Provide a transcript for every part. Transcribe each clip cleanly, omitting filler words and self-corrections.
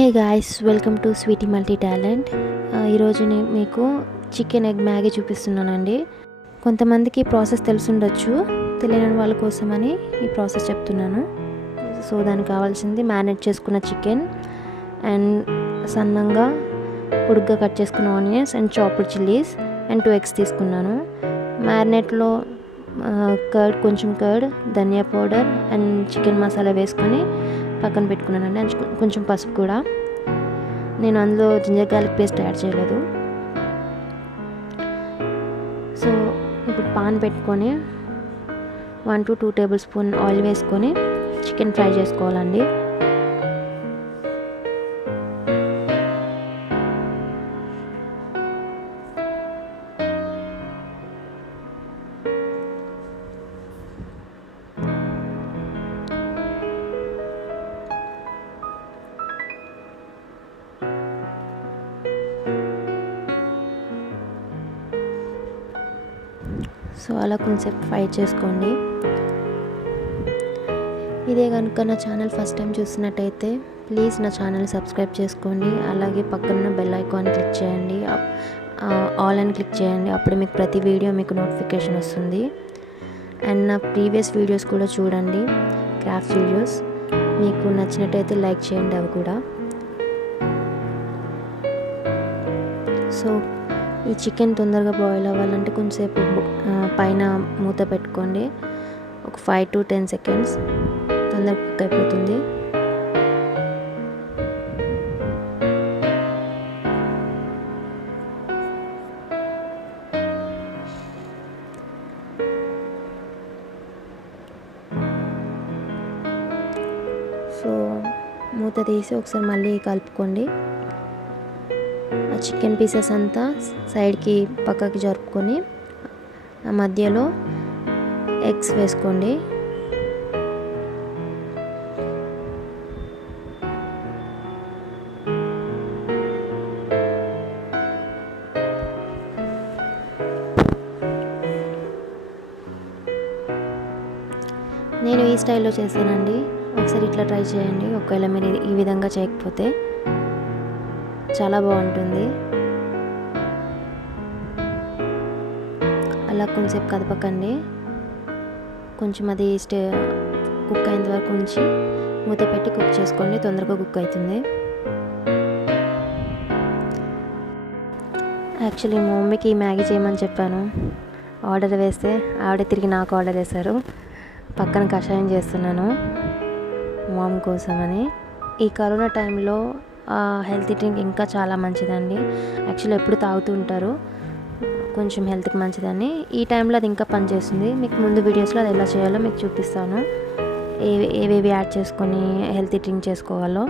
Hey guys, welcome to sweety multi talent. ఈరోజు నేను మీకు చికెన్ ఎగ్ మ్యాగీ చూపిస్తున్నానండి. కొంతమందికి ప్రాసెస్ తెలుసుండొచ్చు, తెలియని వాళ్ళ కోసమని ఈ ప్రాసెస్ చెప్తున్నాను. సో దానికి కావాల్సింది మ్యారినేట్ చేసుకున్న చికెన్ అండ్ సన్నంగా పొడుగ్గా కట్ చేసుకున్న onions and chopped chillies and 2 eggs తీసుకున్నాను. మ్యారినేట్లో కొంచెం curd, dhania powder and chicken masala వేసుకొని పక్కన పెట్టుకున్నానండి. అండ్ కొంచెం పసుపు కూడా. నేను అందులో జింజర్ గార్లిక్ పేస్ట్ యాడ్ చేయలేదు. సో ఇప్పుడు పాన్ పెట్టుకొని 1 to 2 tablespoon ఆయిల్ వేసుకొని చికెన్ ఫ్రై చేసుకోవాలండి. సో అలా కొంచెం ఫ్రై చేసుకోండి. ఇదే కనుక నా ఛానల్ ఫస్ట్ టైం చూసినట్టయితే ప్లీజ్ నా ఛానల్ సబ్స్క్రైబ్ చేసుకోండి. అలాగే పక్కన బెల్ ఐకాన్ క్లిక్ చేయండి, ఆల్ అని క్లిక్ చేయండి. అప్పుడు మీకు ప్రతి వీడియో మీకు నోటిఫికేషన్ వస్తుంది. అండ్ నా ప్రీవియస్ వీడియోస్ కూడా చూడండి, క్రాఫ్ట్ వీడియోస్. మీకు నచ్చినట్టయితే లైక్ చేయండి అవి కూడా. సో ఈ చికెన్ తొందరగా బాయిల్ అవ్వాలంటే కొంచెంసేపు పైన మూత పెట్టుకోండి. ఒక 5 to 10 seconds తొందరగా కుక్ అయిపోతుంది. సో మూత తీసి ఒకసారి మళ్ళీ కలుపుకోండి. ఆ చికెన్ పీసెస్ అంతా సైడ్కి పక్కకి జరుపుకొని ఆ మధ్యలో ఎగ్స్ వేసుకోండి. నేను ఈ స్టైల్లో చేశానండి. ఒకసారి ఇట్లా ట్రై చేయండి. ఒకవేళ మీరు ఈ విధంగా చేయకపోతే చాలా బాగుంటుంది. అలా కొంచెంసేపు కదపకండి. కొంచెం అది కుక్ అయినంత వరకు ఉంచి మూత పెట్టి కుక్ చేసుకోండి. తొందరగా కుక్ అవుతుంది. యాక్చువల్లీ మా మమ్మీకి మ్యాగీ చేయమని చెప్పాను. ఆర్డర్ వేస్తే ఆవిడ తిరిగి నాకు ఆర్డర్ వేశారు. పక్కన కషాయం చేస్తున్నాను మామ్ కోసమని. ఈ కరోనా టైంలో హెల్తీ డ్రింక్ ఇంకా చాలా మంచిదండి. యాక్చువల్లీ ఎప్పుడు తాగుతూ ఉంటారు, కొంచెం హెల్త్కి మంచిదని. ఈ టైంలో అది ఇంకా పనిచేస్తుంది. మీకు ముందు వీడియోస్లో అది ఎలా చేయాలో మీకు చూపిస్తాను, ఏవేవి యాడ్ చేసుకొని హెల్తీ డ్రింక్ చేసుకోవాలో.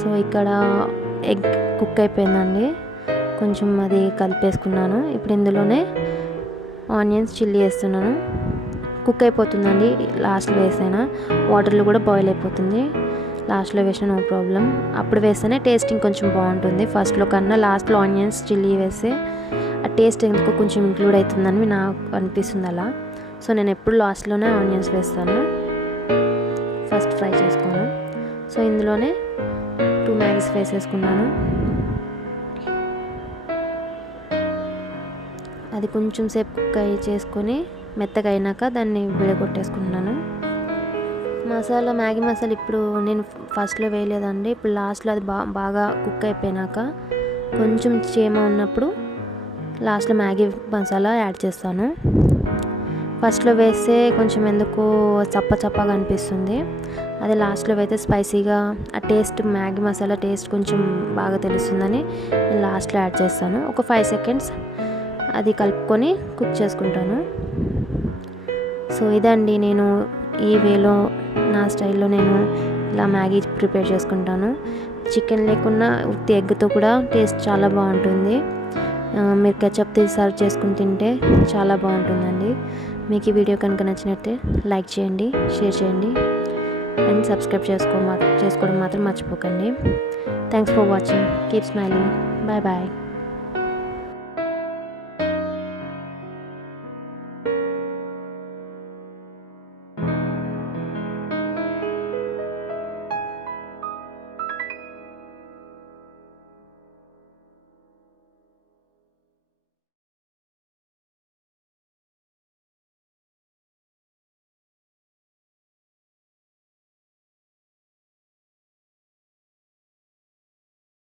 సో ఇక్కడ ఎగ్ కుక్ అయిపోయిందండి. కొంచెం అది కలిపేసుకున్నాను. ఇప్పుడు ఇందులోనే ఆనియన్స్, చిల్లీ వేస్తున్నాను. కుక్ అయిపోతుందండి. లాస్ట్లో వేసైనా వాటర్లో కూడా బాయిల్ అయిపోతుంది. లాస్ట్లో వేసిన నో ప్రాబ్లం. అప్పుడు వేస్తేనే టేస్ట్ ఇంకొంచెం బాగుంటుంది. ఫస్ట్లో కన్నా లాస్ట్లో ఆనియన్స్, చిల్లీ వేస్తే ఆ టేస్ట్ ఎందుకో కొంచెం ఇంక్లూడ్ అవుతుందని నాకు అనిపిస్తుంది అలా. సో నేను ఎప్పుడు లాస్ట్లోనే ఆనియన్స్ వేస్తాను, ఫస్ట్ ఫ్రై చేసుకోను. సో ఇందులోనే 2 మ్యాగీస్ వేసేసుకున్నాను. అది కొంచెం సేపు కుక్ చేసుకొని మెత్తగా అయినాక దాన్ని విడగొట్టేసుకుంటున్నాను. మ్యాగీ మసాలా ఇప్పుడు నేను ఫస్ట్లో వేయలేదండి. ఇప్పుడు లాస్ట్లో అది బాగా కుక్ అయిపోయినాక కొంచెం చేమ ఉన్నప్పుడు లాస్ట్లో మ్యాగీ మసాలా యాడ్ చేస్తాను. ఫస్ట్లో వేస్తే కొంచెం ఎందుకో చప్పగా అనిపిస్తుంది. అదే లాస్ట్లో వేస్తే స్పైసీగా ఆ టేస్ట్, మ్యాగీ మసాలా టేస్ట్ కొంచెం బాగా తెలుస్తుందని నేను లాస్ట్లో యాడ్ చేస్తాను. ఒక 5 seconds అది కలుపుకొని కుక్ చేసుకుంటాను. సో ఇదండి, నేను ఈ వేలో నా స్టైల్లో నేను ఇలా మ్యాగీ ప్రిపేర్ చేసుకుంటాను. చికెన్ లేకున్నా ఉత్తి ఎగ్తో కూడా టేస్ట్ చాలా బాగుంటుంది. మీరు కెచప్ సర్వ్ చేసుకుని తింటే చాలా బాగుంటుందండి. మీకు ఈ వీడియో కనుక నచ్చినట్టే లైక్ చేయండి, షేర్ చేయండి అండ్ సబ్స్క్రైబ్ చేసుకోవడం మాత్రం మర్చిపోకండి. Thanks for watching. Keep smiling. Bye bye.